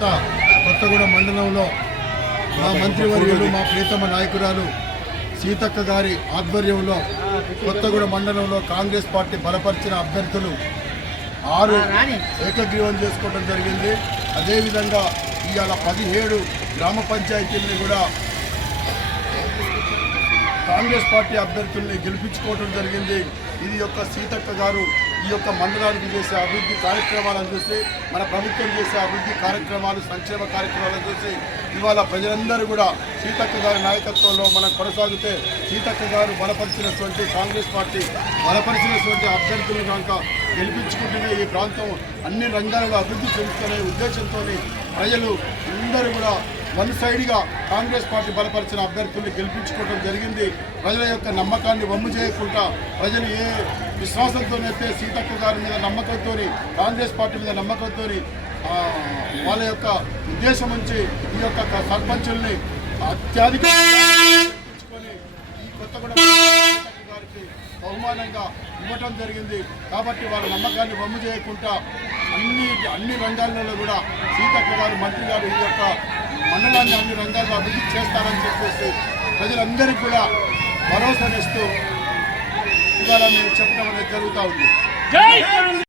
కొత్త కొత్తగూడెం మండలంలో మా మంత్రివర్యులు మా ప్రీతమ నాయకురాలు సీతక్క గారి ఆధ్వర్యంలో కొత్తగూడెం మండలంలో కాంగ్రెస్ పార్టీ బలపరిచిన అభ్యర్థులు ఆరు ఏకగ్రీవం చేసుకోవడం జరిగింది. అదేవిధంగా ఇవాళ పదిహేడు గ్రామ పంచాయతీల్ని కూడా కాంగ్రెస్ పార్టీ అభ్యర్థుల్ని గెలిపించుకోవడం జరిగింది. ఇది యొక్క సీతక్క గారు ఈ యొక్క మండలానికి చేసే అభివృద్ధి కార్యక్రమాలను చూసి మన ప్రభుత్వం చేసే అభివృద్ధి కార్యక్రమాలు సంక్షేమ కార్యక్రమాలను చూసి ఇవాళ ప్రజలందరూ కూడా సీతక్క గారి నాయకత్వంలో మనం కొనసాగితే సీతక్క గారు బలపరిచినటువంటి కాంగ్రెస్ పార్టీ బలపరిచినటువంటి అభ్యర్థులు కనుక గెలిపించుకుంటూనే ఈ ప్రాంతం అన్ని రంగాలుగా అభివృద్ధి చెందుతునే ఉద్దేశంతో ప్రజలు అందరూ కూడా వన్ సైడ్గా కాంగ్రెస్ పార్టీ బలపరిచిన అభ్యర్థుల్ని గెలిపించుకోవడం జరిగింది. ప్రజల యొక్క నమ్మకాన్ని వమ్ము చేయకుండా ప్రజలు ఏ విశ్వాసంతోనైతే సీతక్క గారి మీద నమ్మకంతో కాంగ్రెస్ పార్టీ మీద నమ్మకంతో వాళ్ళ యొక్క ఉద్దేశం నుంచి ఈ యొక్క సర్పంచుల్ని అత్యధిక ఈ కొత్తగూడెం సీతక్క గారికి బహుమానంగా ఇవ్వటం జరిగింది. కాబట్టి వాళ్ళ నమ్మకాన్ని వమ్ము చేయకుండా అన్ని అన్ని రంగాలలో కూడా సీతక్క గారు మంత్రి గారు ఈ యొక్క మండలాన్ని అన్ని రంగాల్లో అభివృద్ధి చేస్తారని చెప్పేసి ప్రజలందరికీ కూడా భరోసానిస్తూ ఇవాళ మేము చెప్పడం అనేది జరుగుతూ ఉంది.